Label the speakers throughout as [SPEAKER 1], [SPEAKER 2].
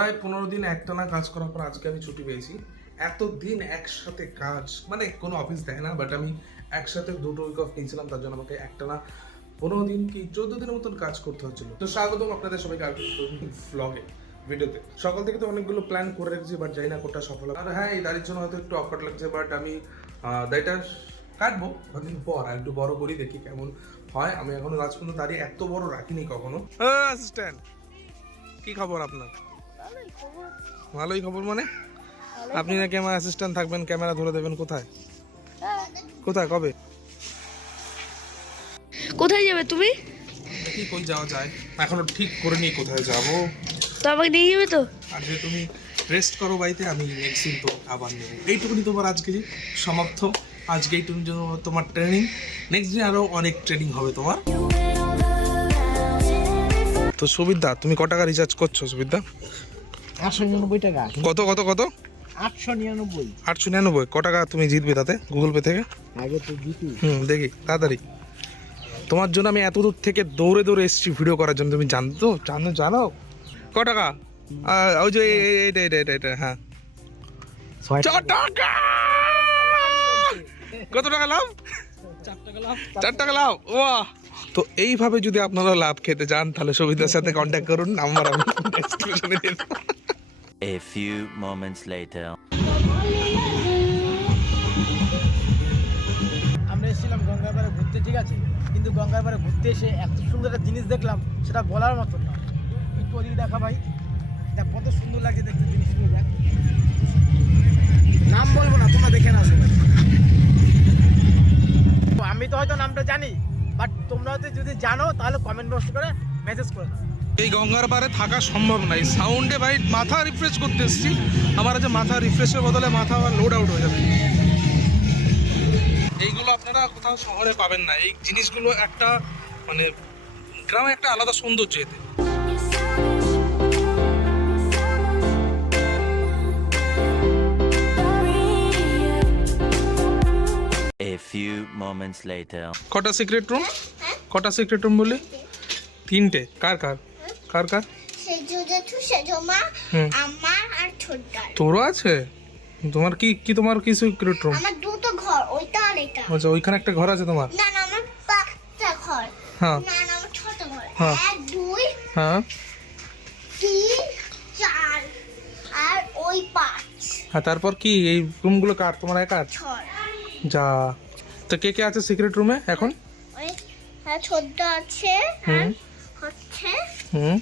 [SPEAKER 1] প্রায় পনেরো দিন একটানা কাজ করার পর আজকে আমি ছুটি পেয়েছি। এত দিন একসাথে কাজ মানে কোনো অফিস দেয় না বাট আমি একসাথে দুটো উইক অফ নিয়েছিলাম, তার জন্য আমাকে একটানা পনেরো দিন কি চোদ্দ দিনের মতন কাজ করতে হচ্ছিল। তো স্বাগতম আপনাদের সবাইকে আর ভ্লগে ভিডিওতে সকাল থেকে তো অনেকগুলো প্ল্যান করে রেখেছি বাট জানি না কোটা সফল। আর হ্যাঁ এই দাড়ির জন্য হয়তো একটু অফার লাগছে বাট আমি দাড়িটা কাটবো। কদিন পর আর একটু বড় করি, দেখি কেমন হয়। আমি এখনও আজ পর্যন্ত দাঁড়িয়ে এত বড় রাখিনি কখনো। কি খবর আপনার? ভালোই খবর। মানে? আপনি নাকি আমার অ্যাসিস্ট্যান্ট থাকবেন ক্যামেরা ধরে দেবেন কোথায়? কোথায় কবে?
[SPEAKER 2] কোথায় যাবে তুমি?
[SPEAKER 1] দেখি কই যাওয়া যায়। এখনও ঠিক করে নিই কোথায় যাব?
[SPEAKER 2] তো আমাকে নিয়ে যাবে তো?
[SPEAKER 1] আর যে তুমি রেস্ট করো বাড়িতে আমি নেক্সট দিন তো আবার নেব। এইটুকুনি তোমার আজকে সমাপ্ত। আজকে এইটুকুনি জন্য তোমার ট্রেনিং নেক্সট দিন আরও অনেক ট্রেনিং হবে তোমার। তো সুবিধা তুমি ক টাকা রিচার্জ করছ সুবিধা
[SPEAKER 3] আটশো নিরানব্বই টাকা।
[SPEAKER 1] কত কত কত?
[SPEAKER 3] আটশো নিরানব্বই।
[SPEAKER 1] আটশো নিরানব্বই। ক টাকা তুমি জিতবে তাতে গুগল পে থেকে?
[SPEAKER 3] আগে তো দিতি
[SPEAKER 1] হুম দেখি তাড়াতাড়ি। তোমার জন্য আমি এত দূর থেকে দৌড়ে দৌড়ে এসেছি ভিডিও করার জন্য তুমি জানতো জানো জানো? ক টাকা? ওই যে এই- এটা এটা এটা হ্যাঁ। টাকা। কত টাকা লাভ?
[SPEAKER 3] চার টাকা লাভ।
[SPEAKER 1] চার টাকা লাভ ওয়াহ! তো এইভাবে যদি আপনারা লাভ খেতে চান তাহলে সুবিধার সাথে কন্ট্যাক্ট করুন নাম্বার আমি ডেসক্রিপশনে দিয়ে।
[SPEAKER 4] A few moments later.
[SPEAKER 3] আমরা এসেছিলাম গঙ্গার পাড়ে ঘুরতে, ঠিক আছে? কিন্তু গঙ্গার পাড়ে ঘুরতে এসে এত সুন্দর একটা জিনিস দেখলাম, সেটা বলার মতন না। একটু ওদিকে দেখা ভাই। দেখ, কত সুন্দর লাগছে দেখতে জিনিসগুলো, দেখ। নাম বলব না, তোমরা দেখে না আমি তো হয়তো নামটা জানি বাট তোমরা যদি জানো, তাহলে কমেন্ট বক্স করে মেসেজ করে দাও।
[SPEAKER 1] এই গঙ্গার পারে থাকা সম্ভব নয় সাউন্ডে ভাই মাথা রিফ্রেশ করতে এসেছি। আমার আছে মাথা রিফ্রেশের বদলে মাথা আবার লোড আউট হয়ে যাবে। এইগুলো আপনারা কোথাও শহরে পাবেন না। এই জিনিসগুলো একটা মানে গ্রামে একটা আলাদা সৌন্দর্য এতে।
[SPEAKER 4] Few moments later.
[SPEAKER 1] কটা সিক্রেট রুম কটা সিক্রেট রুম বলি তিনটে। কার কার? কার কার?
[SPEAKER 5] সেজো জেঠু সেজো মা আমার আর ছোটটার
[SPEAKER 1] তোরও আছে? তোমার কি কি তোমার কি সিক্রেট রুম
[SPEAKER 5] আমার দুটো ঘর ওইটা আর এটা।
[SPEAKER 1] আচ্ছা ওইখানে একটা ঘর আছে তোমার?
[SPEAKER 5] না না আমার পাঁচটা ঘর।
[SPEAKER 1] হ্যাঁ।
[SPEAKER 5] না না আমার ছোট ঘর।
[SPEAKER 1] হ্যাঁ।
[SPEAKER 5] এক দুই
[SPEAKER 1] হ্যাঁ।
[SPEAKER 5] তিন চার আর ওই পাঁচ।
[SPEAKER 1] হ্যাঁ তারপর কি এই রুমগুলো কার? তোমার একার যা। তো কে কে আছে সিক্রেট রুমে এখন?
[SPEAKER 5] হ্যাঁ ছোট্ট আছে আর হচ্ছে
[SPEAKER 1] হুম।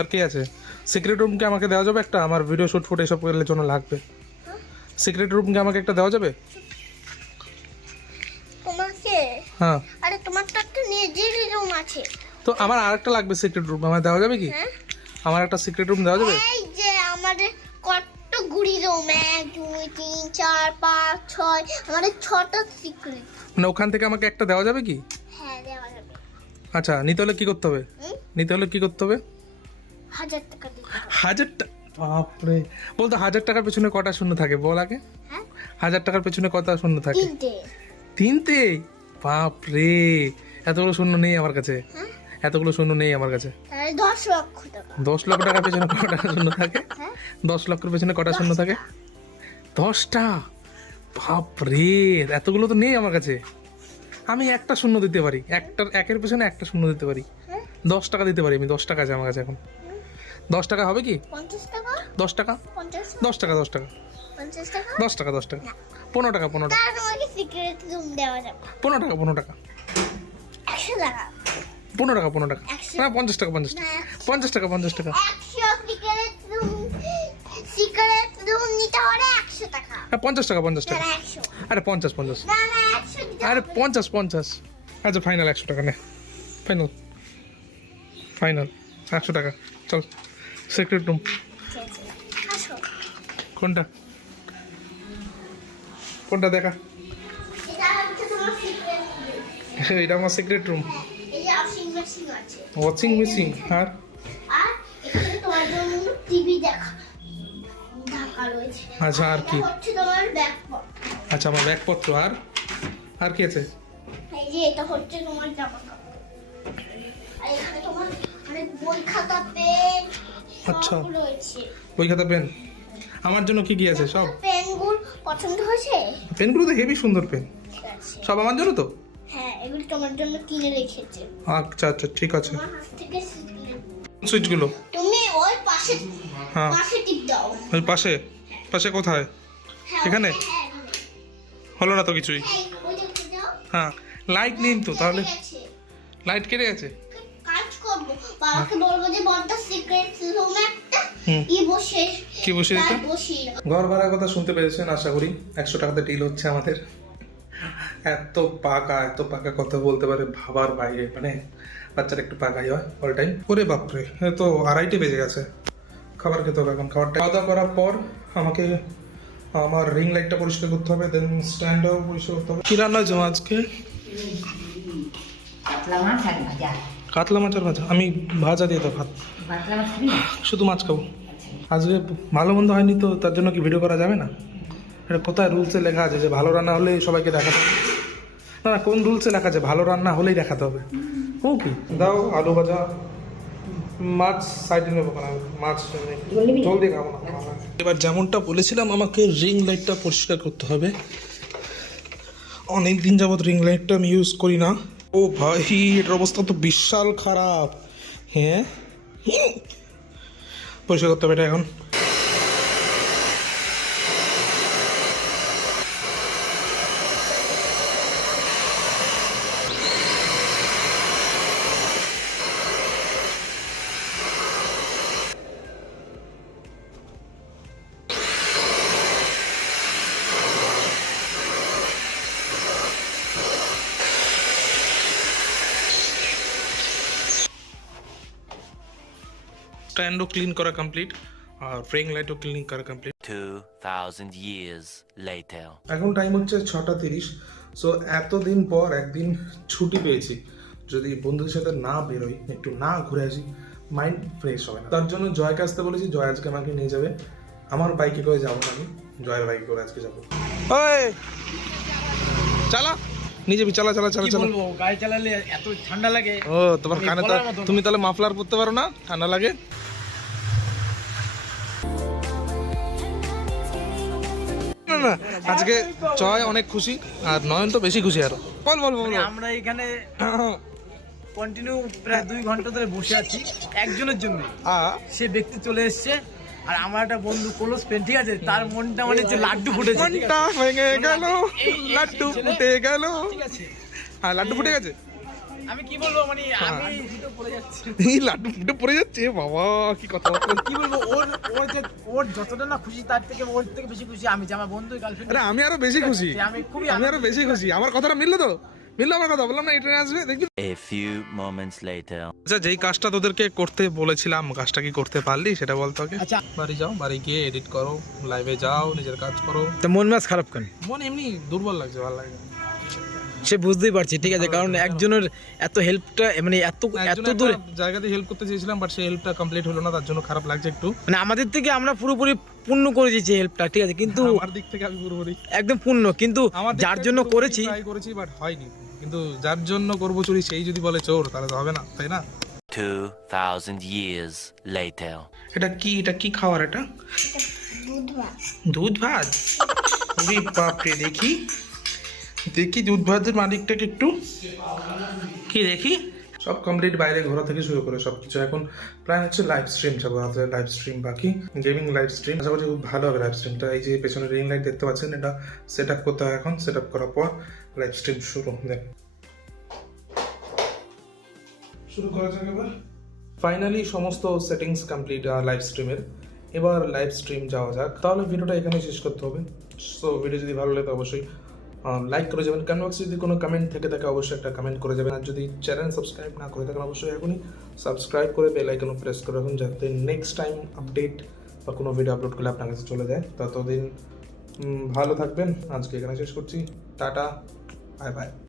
[SPEAKER 1] আর কে আছে? সিক্রেট রুম কি আমাকে দেওয়া যাবে একটা? আমার ভিডিও শুট ফুট এসব করলে জন্য লাগবে। সিক্রেট রুম কি আমাকে একটা দেওয়া যাবে?
[SPEAKER 5] তোমাকে?
[SPEAKER 1] হ্যাঁ।
[SPEAKER 5] আরে তোমার তো একটা নিজের রুম আছে।
[SPEAKER 1] তো আমার আরেকটা লাগবে সিক্রেট রুম আমার দেওয়া যাবে কি?
[SPEAKER 5] হ্যাঁ।
[SPEAKER 1] আমার একটা সিক্রেট রুম দেওয়া যাবে?
[SPEAKER 5] এই যে আমাদের কত গুড়ি রুম এক দুই তিন চার পাঁচ ছয়। আমাদের ছটা সিক্রেট
[SPEAKER 1] মানে ওখান থেকে আমাকে একটা দেওয়া যাবে কি?
[SPEAKER 5] হ্যাঁ
[SPEAKER 1] আচ্ছা নিতে হলে কি করতে হবে? নিতে হলে কি করতে হবে?
[SPEAKER 5] হাজার টাকা
[SPEAKER 1] হাজার টাকা বাপরে। বলতো হাজার টাকার পেছনে কটা শূন্য থাকে? বল আগে।
[SPEAKER 5] হ্যাঁ?
[SPEAKER 1] হাজার টাকার পেছনে কটা শূন্য থাকে?
[SPEAKER 5] তিনটে।
[SPEAKER 1] বাপরে। এতগুলো শূন্য নেই আমার কাছে। এতগুলো শূন্য নেই আমার কাছে।
[SPEAKER 5] দশ লক্ষ টাকা।
[SPEAKER 1] দশ লক্ষ টাকার পেছনে কটা শূন্য থাকে?
[SPEAKER 5] হ্যাঁ?
[SPEAKER 1] দশ লক্ষের পেছনে কটা শূন্য থাকে? দশটা? বাপরে। এতগুলো তো নেই আমার কাছে। আমি একটা শূন্য দিতে পারি। একটার একের পেছনে একটা শূন্য দিতে পারি।
[SPEAKER 5] হ্যাঁ
[SPEAKER 1] দশ টাকা দিতে পারি আমি দশ টাকা আছে আমার কাছে এখন। দশ টাকা হবে কি? দশ টাকা? দশ টাকা দশ টাকা। দশ টাকা দশ টাকা। পনেরো টাকা পনেরো টাকা। পনেরো টাকা পনেরো টাকা। পনেরো টাকা পনেরো টাকা। না পঞ্চাশ টাকা পঞ্চাশ টাকা। পঞ্চাশ টাকা পঞ্চাশ টাকা। হ্যাঁ পঞ্চাশ টাকা পঞ্চাশ টাকা। আরে পঞ্চাশ পঞ্চাশ। আরে পঞ্চাশ পঞ্চাশ। আচ্ছা ফাইনাল একশো টাকা নে। ফাইনাল ফাইনাল একশো টাকা। চল সিক্রেট রুম কোনটা? কোনটা দেখা?
[SPEAKER 5] এটা
[SPEAKER 1] আমার সিক্রেট রুম ওয়াচিং মেশিন আর? আচ্ছা, আর কি? আচ্ছা আমার ব্যাগপত্র আর? আর কি আছে?
[SPEAKER 5] এই যে এটা হচ্ছে তোমার জামা কাপড়। আর এখানে তোমার অনেক বই খাতা পেন
[SPEAKER 1] আচ্ছা।
[SPEAKER 5] সব
[SPEAKER 1] বই খাতা পেন? আমার জন্য কি কি আছে? সব।
[SPEAKER 5] পেনগুলো পছন্দ হয়েছে?
[SPEAKER 1] পেনগুলো তো হেভি সুন্দর পেন। সব আমার জন্য তো?
[SPEAKER 5] হ্যাঁ এগুলো তোমার জন্য কিনে রেখেছে।
[SPEAKER 1] আচ্ছা আচ্ছা ঠিক আছে। সুইচগুলো
[SPEAKER 5] তুমি ওই পাশে
[SPEAKER 1] হ্যাঁ।
[SPEAKER 5] পাশে টিপ দাও।
[SPEAKER 1] ওই পাশে? পাশে কোথায়?
[SPEAKER 5] হ্যাঁ, হ্যাঁ, এখানে।
[SPEAKER 1] হলো না তো কিছুই। হ্যাঁ লাইট নেই তো তাহলে। লাইট কেটে গেছে?
[SPEAKER 5] কাজ করব। বাবাকে বলব যে বড়টা সিক্রেট রুমে একটা। ই বসে
[SPEAKER 1] কি বসিয়ে
[SPEAKER 5] দাও।
[SPEAKER 1] ঘর ভাড়ার কথা শুনতে পেরেছেন আশা করি। একশো টাকাতে ডিল হচ্ছে আমাদের। এত পাকা এত পাকা কথা বলতে পারে ভাবার বাইরে মানে বাচ্চারা একটু পাকাই হয় অল টাইম ওরে বাপরে এ তো আড়াইটে বেজে গেছে। খাবার খেতে হবে এখন খাবারটা খাওয়া দাওয়া করার পর আমাকে আমার রিং লাইটটা পরিষ্কার করতে হবে দেন স্ট্যান্ডটাও পরিষ্কার করতে হবে। কি রান্না হয়েছে আজকে?
[SPEAKER 6] কাতলা মাছ ভাজা।
[SPEAKER 1] মাছের ভাজা? আমি ভাজা দিয়ে দেবো ভাত? শুধু মাছ খাব। আজকে ভালো মন্দ হয়নি তো তার জন্য কি ভিডিও করা যাবে না? এটা কোথায় রুলসে লেখা আছে যে ভালো রান্না হলে সবাইকে দেখাতে হবে? না না কোন রুলসে লেখা আছে ভালো রান্না হলেই দেখাতে হবে। ও কি? দাও আলু ভাজা। মাছ সাইডে নেব কেন? মাছ জলদি খাব না। এবার যেমনটা বলেছিলাম আমাকে রিং লাইটটা পরিষ্কার করতে হবে। অনেক দিন যাবৎ রিং লাইটটা আমি ইউজ করি না। ও ভাই এটার অবস্থা তো বিশাল খারাপ। হ্যাঁ? পরিষ্কার করতে হবে এটা এখন। স্ট্যান্ডও ক্লিন করা কমপ্লিট আর রিং লাইটও ক্লিন করা কমপ্লিট
[SPEAKER 4] 2,000 years later.
[SPEAKER 1] এখন টাইম হচ্ছে ছটা তিরিশ সো এতদিন পর একদিন ছুটি পেয়েছি। যদি বন্ধুদের সাথে না বেরোই একটু না ঘুরে আসি মাইন্ড ফ্রেশ হবে না। তার জন্য জয়কে আসতে বলেছি জয় আজকে আমাকে নিয়ে যাবে। আমার বাইকে করে যাব না আমি জয়ের বাইকে করে আজকে যাব। ওই! চালা! নিয়ে যাবি চালা চালা চালা চালা।
[SPEAKER 3] গাড়ি চালালে এত ঠান্ডা লাগে।
[SPEAKER 1] ও তোমার কানে। তুমি তাহলে মাফলার পরতে পারো না? ঠান্ডা লাগে। না? আজকে জয় অনেক খুশি আর নয়ন তো বেশি খুশি আরও। বল বল বল
[SPEAKER 3] মানে আমরা এখানে কন্টিনিউ প্রায় দুই ঘণ্টা ধরে বসে আছি একজনের জন্য। সে ব্যক্তি চলে এসছে আর আমার একটা বন্ধু ক্লোজ ফ্রেন্ড ঠিক আছে? তার মনটা মানে হচ্ছে লাড্ডু ফুটেছে।
[SPEAKER 1] মনটা ভেঙে গেল
[SPEAKER 3] এই- এই
[SPEAKER 1] লাড্ডু ফুটে গেল।
[SPEAKER 3] ঠিক আছে।
[SPEAKER 1] হ্যাঁ লাড্ডু ফুটে গেছে?
[SPEAKER 3] আমি কি বলব মানে আমি দুটো পড়ে যাচ্ছি।
[SPEAKER 1] এই লাড্ডু ফুটে পড়ে যাচ্ছে? বাবা কি কথা
[SPEAKER 3] কি বলব ওর ওর যে ওর যতটা না খুশি তার থেকে ওর থেকে বেশি খুশি আমি যে আমার বন্ধু গার্লফ্রেন্ড
[SPEAKER 1] আরে আমি আরও বেশি খুশি।
[SPEAKER 3] আমি খুবই
[SPEAKER 1] আমি আরও বেশি খুশি। আমার কথাটা মিললো তো? মিললো আমার কথা? বললাম না এই ট্রেনে আসবে? দেখবি
[SPEAKER 4] A few moments later.
[SPEAKER 1] আচ্ছা যেই কাজটা তোদেরকে করতে বলেছিলাম কাজটা কি করতে পারলি? সেটা বলতো আগে।
[SPEAKER 3] আচ্ছা।
[SPEAKER 1] বাড়ি যাও বাড়ি গিয়ে এডিট করো লাইভে যাও নিজের কাজ করো।
[SPEAKER 3] তো মন মাছ খারাপ কেন?
[SPEAKER 1] মন এমনি দুর্বল লাগছে ভালো লাগে।
[SPEAKER 3] সে বুঝতেই পারছি ঠিক আছে কারণ একজনের এত হেল্পটা মানে এত এত দূরে
[SPEAKER 1] জায়গাতে হেল্প করতে চেয়েছিলাম বাট সেই হেল্পটা কমপ্লিট হলো না তার জন্য খারাপ লাগছে একটু।
[SPEAKER 3] মানে আমাদের থেকে আমরা পুরোপুরি পূর্ণ করে দিয়েছি হেল্পটা ঠিক আছে কিন্তু
[SPEAKER 1] আমার দিক থেকে আমি পুরোপুরি
[SPEAKER 3] একদম পূর্ণ কিন্তু
[SPEAKER 1] আমার
[SPEAKER 3] যার জন্য করেছি
[SPEAKER 1] try করেছি বাট হয়নি। কিন্তু যার জন্য করব চুরি সেই যদি বলে চোর তাহলে তো হবে না তাই না?
[SPEAKER 4] 2,000 years later.
[SPEAKER 1] এটা কি এটা কি খাওয়ার এটা
[SPEAKER 5] দুধ ভাত।
[SPEAKER 1] দুধ ভাত? ওরে বাপরে দেখি। দেখি দুধ ভাতের মালিকটাকে একটু? কি দেখি? সব কমপ্লিট বাইরে ঘোরা থেকে শুরু করে সব কিছু এখন প্ল্যান হচ্ছে লাইভ স্ট্রিম যাব রাত্রে লাইভ স্ট্রিম বাকি গেমিং লাইভ স্ট্রিম আশা করছি খুব ভালো হবে লাইভ স্ট্রিমটা এই যে পেছনে রিং লাইট দেখতে পাচ্ছেন এটা সেট আপ করতে হয় এখন। সেট আপ করার পর লাইভ স্ট্রিম শুরু। দেখ। শুরু করা যাক এবার। ফাইনালি সমস্ত সেটিংস কমপ্লিট লাইভ স্ট্রিমের এবার লাইভ স্ট্রিম যাওয়া যাক। তাহলে ভিডিওটা এখানে শেষ করতে হবে। সো ভিডিও যদি ভালো লাগে অবশ্যই লাইক করে যাবেন। কমেন্ট বক্সে যদি কোনো কমেন্ট থেকে থাকে, অবশ্যই একটা কমেন্ট করে যাবেন। আর যদি চ্যানেল সাবস্ক্রাইব না করে থাকেন, অবশ্যই এখনই সাবস্ক্রাইব করে বেল আইকনও প্রেস করে রাখুন, যাতে নেক্সট টাইম আপডেট বা কোনো ভিডিও আপলোড করলে আপনার কাছে চলে যায়। ততদিন ভালো থাকবেন। আজকে এখানে শেষ করছি। Tata bye bye